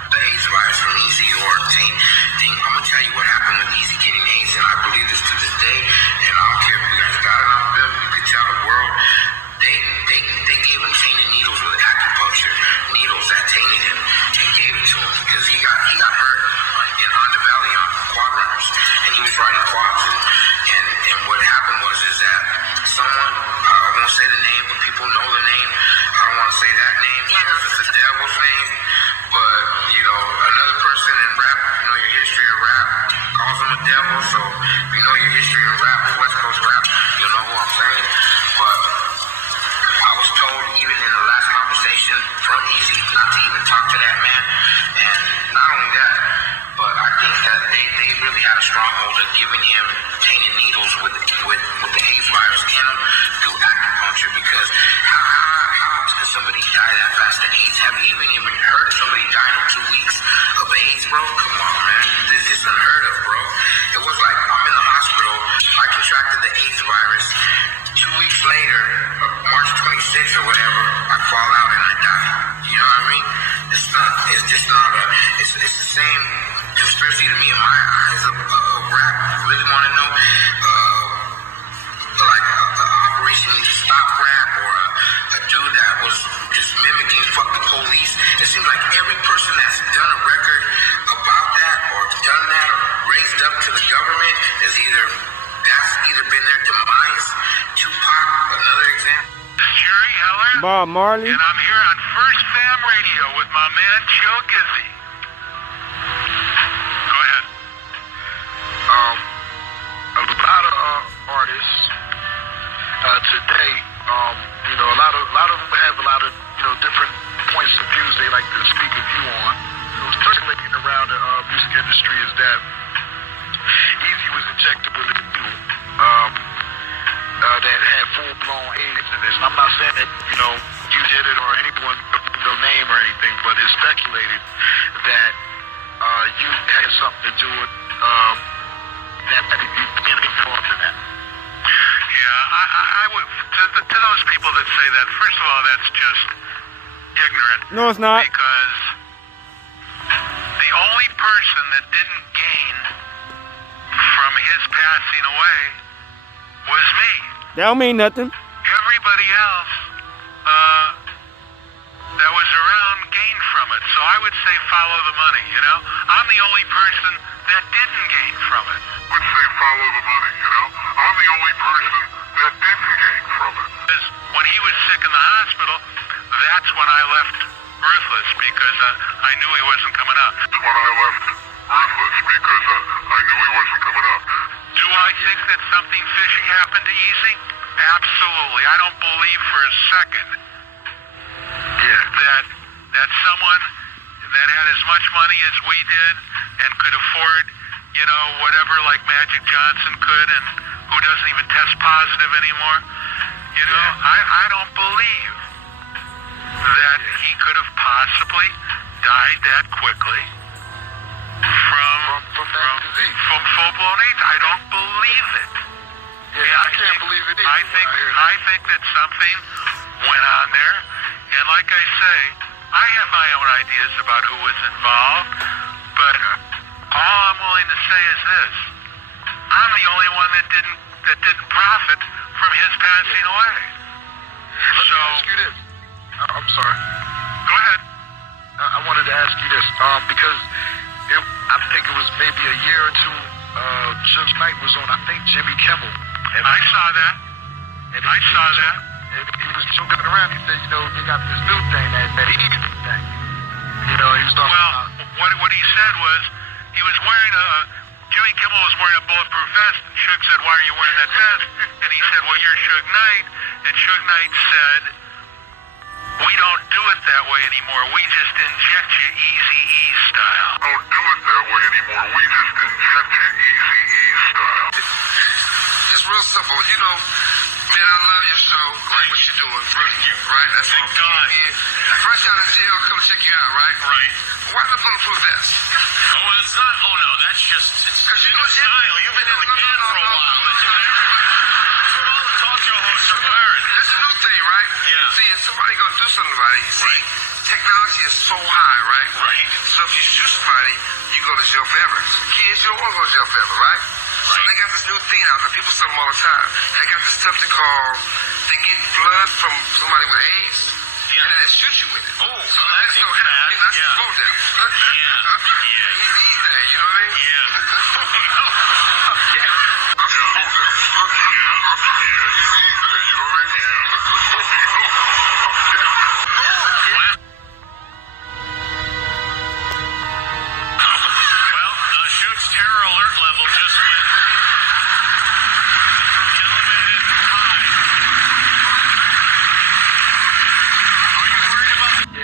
the AIDS virus from Eazy or Team. I'm gonna tell you what happened with Eazy getting AIDS, and I believe this to this day. And I don't care if you guys got it on film, you could tell the world. They gave him tainted needles with acupuncture needles that tainted him and gave it to him because he got hurt in Honda Valley on quad runners, and he was riding quads. And what happened was that someone, I won't say the name, but people know the name. I don't want to say that name because it's the devil's name. But, another person in rap, your history of rap, calls him a devil. So, if you know your history of rap, or West Coast rap, you'll know who I'm saying. But I was told, even in the last conversation from Eazy, not to even talk to that man. And not only that, but I think that they really had a stronghold of giving him tainted needles with the AIDS virus in them through acupuncture. Because how else could somebody die that fast of AIDS? Have you even heard of somebody dying in 2 weeks of AIDS, bro? Come on, man. This is unheard of, bro. It was like I'm in the hospital. I contracted the AIDS virus. 2 weeks later, March 26 or whatever, I fall out and I die. You know what I mean? It's just not it's the same conspiracy to me in my eyes of rap. Really want to know, like operation to stop rap or a dude that was just mimicking fuck the police. It seems like every person that's done a record about that or done that or raised up to the government is that's either been their demise. Tupac, another example. Jerry Heller. Bob Marley. And I'm here on First Fam Radio with my man Joe Gizzy. Go ahead. A lot of artists today, a lot of them have a lot of different points of views they like to speak a view on. Circulating around the music industry is that Eazy was injectable with people that had full-blown AIDS in this. And I'm not saying that you did it or anyone name or anything, but it's speculated that you had something to do with that you being involved in that. Yeah, I would to those people that say that. First of all, that's just ignorant. No, it's not. Because the only person that didn't gain from his passing away was me. That don't mean nothing. Everybody else that was around gained from it. So I would say follow the money, I'm the only person that didn't gain from it. I would say follow the money, I'm the only person that didn't gain from it. Because when he was sick in the hospital, that's when I left Ruthless because I knew he wasn't coming up. When I left Ruthless because I knew he wasn't coming up. Do I think that something fishy happened to Eazy? Absolutely. I don't believe for a second that someone that had as much money as we did and could afford, whatever like Magic Johnson could and who doesn't even test positive anymore, I don't believe that he could have possibly died that quickly from full-blown AIDS. I don't believe it. Yeah, I can't believe it either. I think that something went on there, and like I say, I have my own ideas about who was involved, but all I'm willing to say is this: I'm the only one that didn't profit from his passing away. Let me ask you this. I'm sorry. Go ahead. I wanted to ask you this because I think it was maybe a year or two. Suge Knight was on, I think, Jimmy Kimmel. And I saw that. And he was joking around. He said, they got this new thing, that Eazy thing. He was talking about. What he said was he was wearing Jimmy Kimmel was wearing a bulletproof vest, and Suge said, "Why are you wearing that vest?" And he said, "Well, you're Suge Knight." And Suge Knight said, "We don't do it that way anymore. We just inject you Eazy-E style." Don't do it that way anymore. We just inject you Eazy-E style. It's real simple, man, I love your show, like what you're doing, brilliant, right? That's Thank God. Fresh out of jail, I'll come check you out, right? Right. Why the bulletproof vest? Oh, it's not. Oh no, that's just it's in style. You've been in the can for a while. That's what all the talk show hosts are wearing. It's a new thing, right? Yeah. See, if somebody gonna do something about it, see, technology is so high, right? Right. So if you shoot somebody, you go to jail forever. Kids, you don't want to go to jail forever, right? So they got this new thing out that people sell them all the time. They got this stuff they call, they get blood from somebody with AIDS, and then they shoot you with it. Oh, so that's so bad. That's the slow death. Easy, you know what I mean? Suge's terror alert level just went elevated high. Are you worried about the...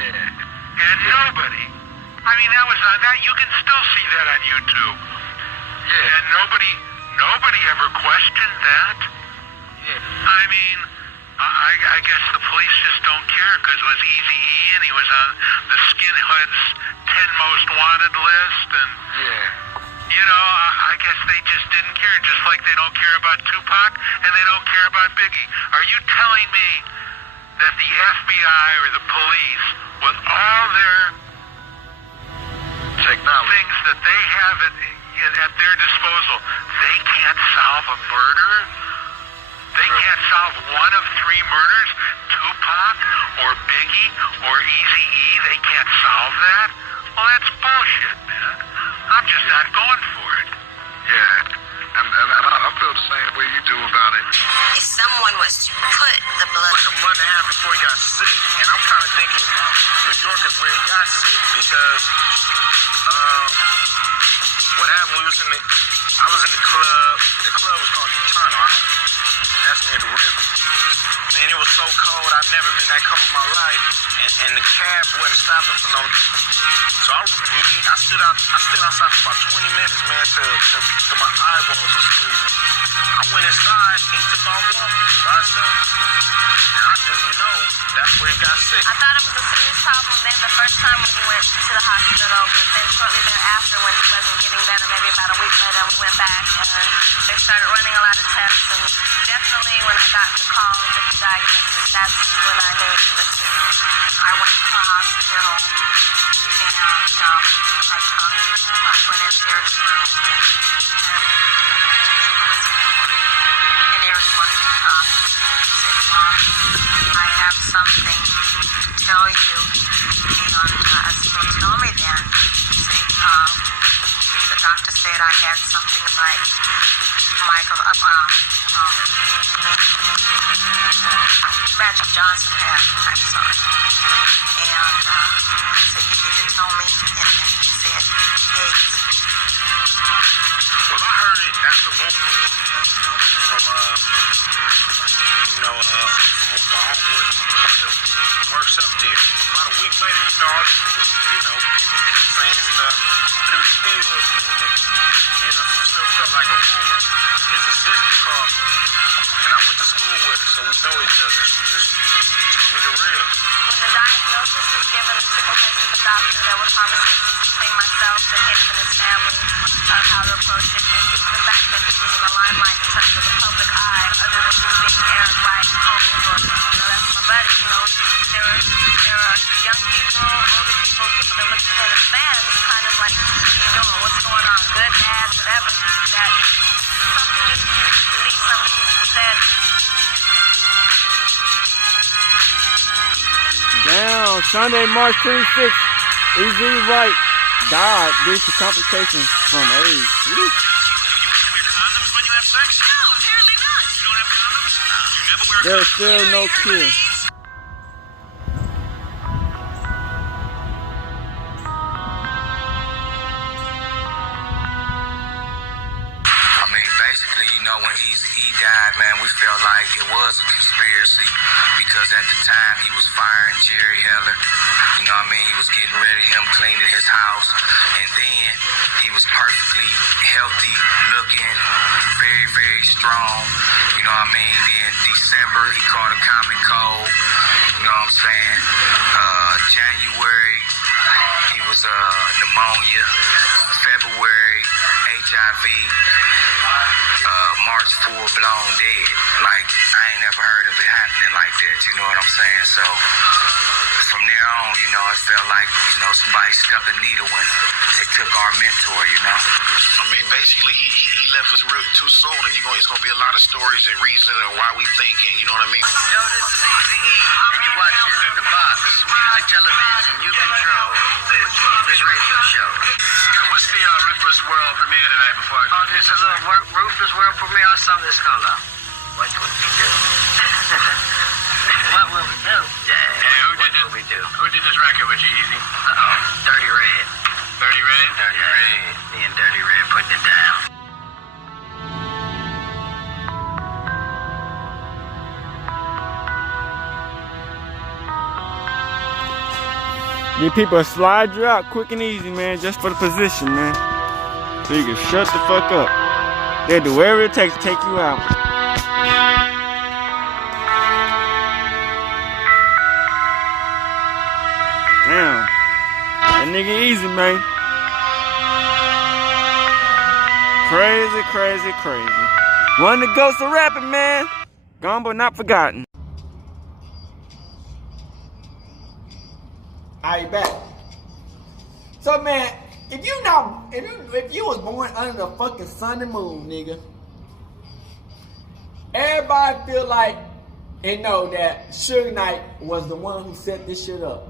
And nobody, that you can still see that on YouTube. And nobody ever questioned that. I guess the police just don't care because it was Eazy-E and he was on the skinheads 10 most wanted list, and I guess they just didn't care, just like they don't care about Tupac and they don't care about Biggie. Are you telling me that the FBI or the police, with all their technology, things that they have at their disposal, they can't solve a murder? They can't solve one of 3 murders? Tupac or Biggie or Eazy-E, they can't solve that? Well, that's bullshit, man. I'm just not going for it. Yeah, and I feel the same way you do about it. If someone was to put the blood... Like a month and a half before he got sick, and I'm kind of thinking New York is where he got sick because what happened, I was in the club. The club was called Eternal. That's near the river. Man, it was so cold. I've never been that cold in my life. And the cab wasn't stopping for no... So I stood outside for about 20 minutes, man, till my eyeballs was freezing. I went inside. He took off walking by himself. And I just know that's where he got sick. I thought it was a serious problem then the first time when he went to the hospital, but then shortly thereafter when he wasn't getting better, maybe about a week later, we went back and they started running a lot of tests, and definitely when I got the call with the diagnosis, that's when I knew it was serious. I went to the hospital and I went into Eric's room and Eric wanted to talk. He said, Mom, I have something to tell you. And I said, well, tell me then. He said, the doctor said I had something like Magic Johnson had, I'm sorry. And so you need to tell me. And then he said, AIDS. Well, I heard it at the woman from my homeboy's mother who works up there. About a week later, people kept saying stuff, but it was still a rumor. Still felt like a rumor. His assistant called me, and I went to school with her, so we know each other. She just told me the real. When the diagnosis was given and took place with the doctor, there were conversations between myself and him and his family of how to approach it, and just the fact that he was in the limelight in terms of the public eye, other than just being Eric White home or, that's my buddy, there are young people, older people that look at him as fans, kind of like, what are you doing, what's going on, good, bad, whatever, that something needs to release, something needs to be said. Damn, Sunday, March 26th, Eazy White died due to complications from AIDS. Do you wear condoms when you have sex? No, apparently not. You don't have condoms? No. You never wear condoms? There's still no cure. When Eazy-E died, man, we felt like it was a conspiracy because at the time he was firing Jerry Heller. He was getting rid of him, cleaning his house, and then he was perfectly healthy looking, very, very strong. Then December he caught a common cold. January he was pneumonia. February HIV. March full-blown dead. Like, I ain't never heard of it happening like that, you know what I'm saying? So, from there on, it felt like, somebody stuck a needle in him. They took our mentor, Basically, he left us too soon, and it's going to be a lot of stories and reasons and why we thinking, you know what I mean? Yo, this is Eazy-E, and you're watching The Box, music, television, you control, with Rufus Radio Show. What's the Rufus World premiere tonight before I go? Oh, there's a little Rufus World premiere on something that's called What Would We Do? What Will We Do? Yeah, Who did this record with you, Eazy? Dirty Red. Dirty Red? Dirty Red. Me and Dirty Red putting it down. These people slide you out quick and easy, man, just for the position, man. So you can shut the fuck up. They do whatever it takes to take you out. Damn. That nigga Eazy, man. Crazy, crazy, crazy. One of the ghosts of rapping, man. Gone but not forgotten. I back. So man, if you was born under the fucking sun and moon, nigga, everybody feel like and know that Suge Knight was the one who set this shit up.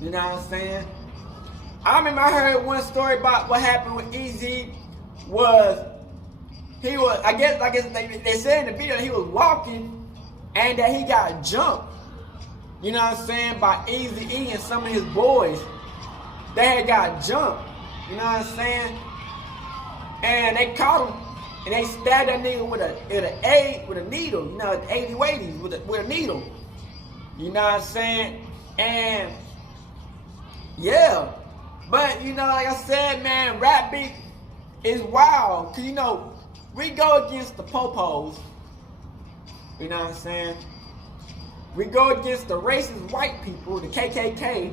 You know what I'm saying? I remember I heard one story about what happened with Eazy he was I guess they said in the video he was walking and that he got jumped. You know what I'm saying? By Eazy and some of his boys. They had got jumped. You know what I'm saying? And they caught him and they stabbed that nigga with a needle. You know, 80 weighties with a needle. You know what I'm saying? And yeah. But you know, like I said, man, rap beat is wild. Cause you know, we go against the popos. You know what I'm saying? We go against the racist white people, the KKK.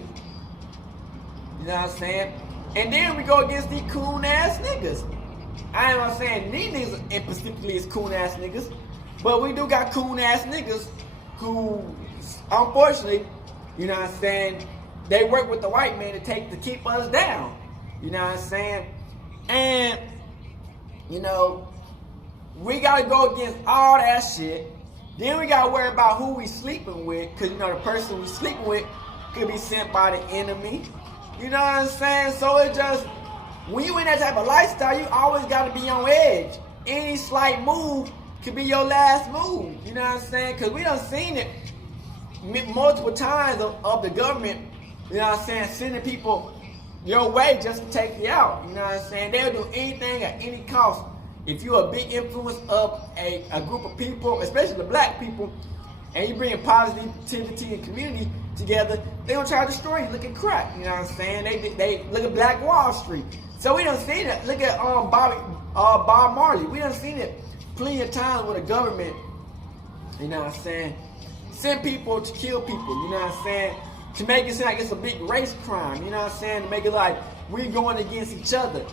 You know what I'm saying? And then we go against these coon ass niggas. I ain't not saying these niggas in specifically is coon ass niggas, but we do got coon ass niggas who, unfortunately, you know what I'm saying, they work with the white man to keep us down. You know what I'm saying? And, you know, we gotta go against all that shit. Then we gotta worry about who we sleeping with, cause you know the person we sleeping with could be sent by the enemy. You know what I'm saying? So it just, when you in that type of lifestyle, you always gotta be on edge. Any slight move could be your last move. You know what I'm saying? Cause we done seen it multiple times of the government, you know what I'm saying, sending people your way just to take you out. You know what I'm saying? They'll do anything at any cost. If you're a big influence of a group of people, especially the black people, and you bring positivity and community together, they gonna try to destroy you. Look at crack, you know what I'm saying? They look at Black Wall Street. So we done seen it. Look at Bob Marley. We done seen it plenty of times with the government, you know what I'm saying, send people to kill people, you know what I'm saying, to make it seem like it's a big race crime, you know what I'm saying, to make it like we going against each other.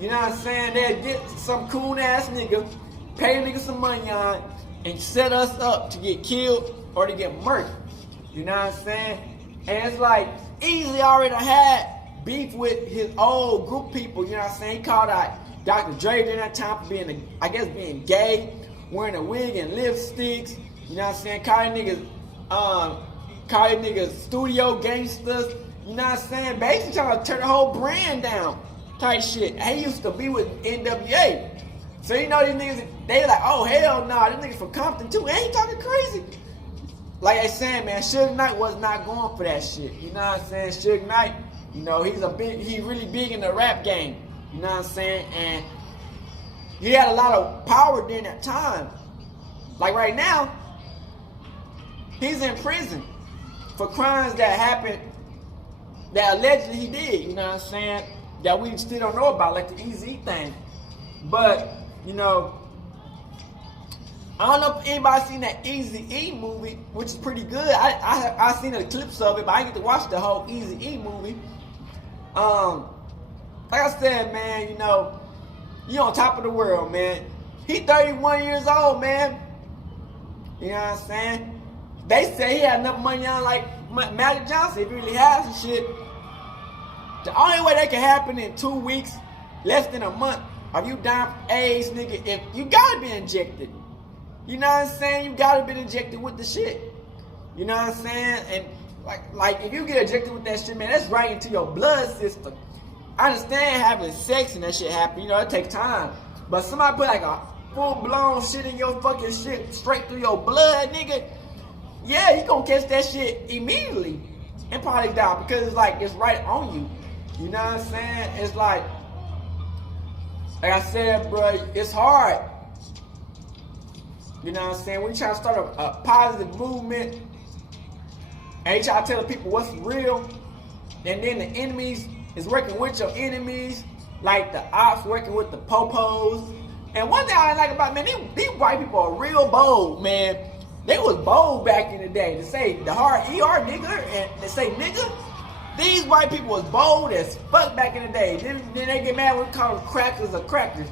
You know what I'm saying? They'll get some coon ass nigga, pay a nigga some money on, and set us up to get killed or to get murdered. You know what I'm saying? And it's like, Eazy already had beef with his old group people, you know what I'm saying? He called out Dr. Dre during that time for being, being gay, wearing a wig and lipsticks, you know what I'm saying? Calling niggas studio gangsters, you know what I'm saying? Basically trying to turn the whole brand down. Type shit. He used to be with NWA. So you know these niggas, they like, oh hell nah, this niggas from Compton too. Ain't talking crazy. Like I saying, man, Suge Knight was not going for that shit. You know what I'm saying? Suge Knight, you know, he really big in the rap game. You know what I'm saying? And he had a lot of power during that time. Like right now, he's in prison for crimes that happened, that allegedly he did. You know what I'm saying? That we still don't know about, like the Eazy thing. But, you know, I don't know if anybody seen that Eazy movie, which is pretty good. I seen the clips of it, but I didn't get to watch the whole Eazy movie. Like I said, man, you know, you on top of the world, man. He 31 years old, man. You know what I'm saying? They say he had enough money on like Magic Johnson, if he really has some shit. The only way that can happen in 2 weeks, less than a month, are you down for AIDS, nigga, if you gotta be injected. You know what I'm saying? You gotta be injected with the shit. You know what I'm saying? And like if you get injected with that shit, man, that's right into your blood system. I understand having sex and that shit happen, you know, it takes time. But somebody put like a full-blown shit in your fucking shit straight through your blood, nigga, yeah, you gonna catch that shit immediately and probably die because it's like, it's right on you. You know what I'm saying? It's like I said, bro, it's hard. You know what I'm saying? When you try to start a positive movement and you try to tell the people what's real, and then the enemies is working with your enemies, like the ops working with the popos. And one thing I like about, man, these white people are real bold, man. They was bold back in the day to say the hard ER nigga and they say nigga. These white people was bold as fuck back in the day. Then they get mad when we call them crackers or crackers.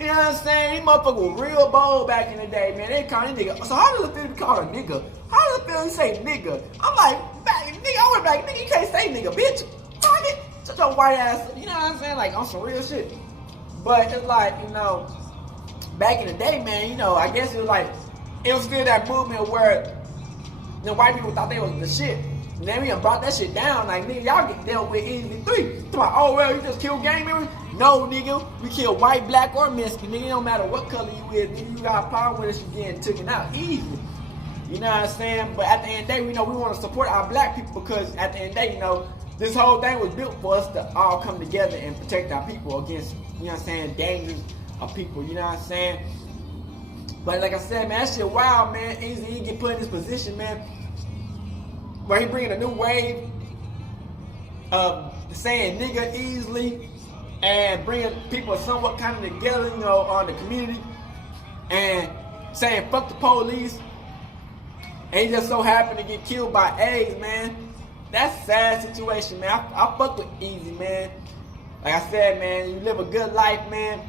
You know what I'm saying? These motherfuckers were real bold back in the day, man. They call these niggas. So how does it feel to be called a nigga? How does it feel to say nigga? I'm like, nigga, I would like, nigga, you can't say nigga, bitch. Fuck it. Shut your white ass, you know what I'm saying? Like, on some real shit. But it's like, you know, back in the day, man, you know, I guess it was like, it was still that movement where the white people thought they was the shit. And then we done brought that shit down. Like, nigga, y'all get dealt with easily 3. Like, oh, well, you just kill gang members? No, nigga. We kill white, black, or Mexican. Nigga, it don't matter what color you is. Nigga, you got a problem with us, you getting taken out easy. You know what I'm saying? But at the end of the day, we know we want to support our black people because at the end of the day, you know, this whole thing was built for us to all come together and protect our people against, you know what I'm saying, dangers of people. You know what I'm saying? But like I said, man, that shit wild, man. Eazy, he get put in this position, man, where he bringing a new wave of saying nigga easily and bringing people somewhat kind of together, you know, on the community and saying fuck the police. And he just so happened to get killed by AIDS, man. That's a sad situation, man. I fuck with Eazy, man. Like I said, man, you live a good life, man.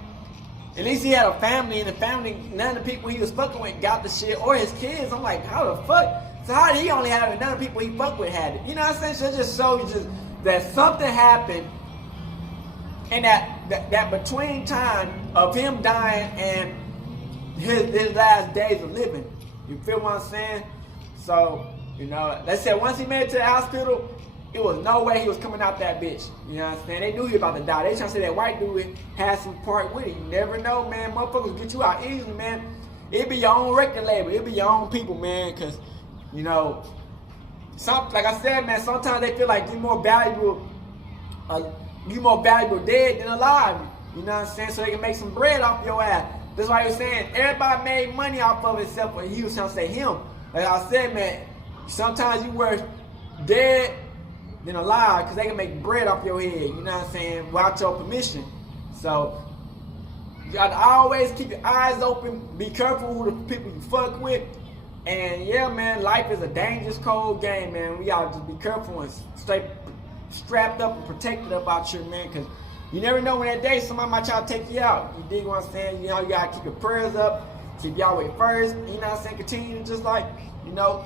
At least he had a family, and the family, none of the people he was fucking with got the shit, or his kids. I'm like, how the fuck? So how did he only have it? None of the people he fucked with had it. You know what I'm saying? So it just shows you just that something happened in that between time of him dying and his last days of living. You feel what I'm saying? So, you know, they said once he made it to the hospital, it was no way he was coming out that bitch. You know what I'm saying? They knew he was about to die. They trying to say that white dude had some part with it. You never know, man. Motherfuckers get you out easily, man. It be your own record label. It be your own people, man. Because, you know, like I said, man, sometimes they feel like you're more valuable dead than alive. You know what I'm saying? So they can make some bread off your ass. That's why he was saying everybody made money off of it except for he was trying to say him. Like I said, man, sometimes you worse dead than alive because they can make bread off your head. You know what I'm saying? Without your permission. So you got to always keep your eyes open. Be careful who the people you fuck with. And yeah, man, life is a dangerous, cold game, man. We gotta just be careful and stay strapped up and protected up out here, man, because you never know when that day somebody might try to take you out. You dig what I'm saying? You know, you gotta keep your prayers up, keep Yahweh first, you know what I'm saying? Continue to just like, you know,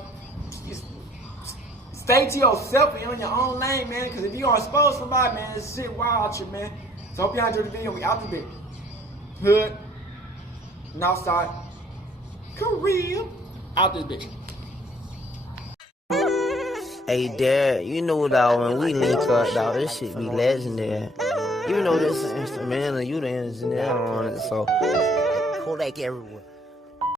stay to yourself and on your own lane, man, because if you gonna expose somebody, man, this shit wild out here, man. So hope y'all enjoyed the video. We out the bit. Hood, Northside, Korea, out this bitch. Hey, Dad, you know, dog, when we link up, dog, this shit be legendary. Even though this is instrumental, you the engineer on it, so Kodak everywhere.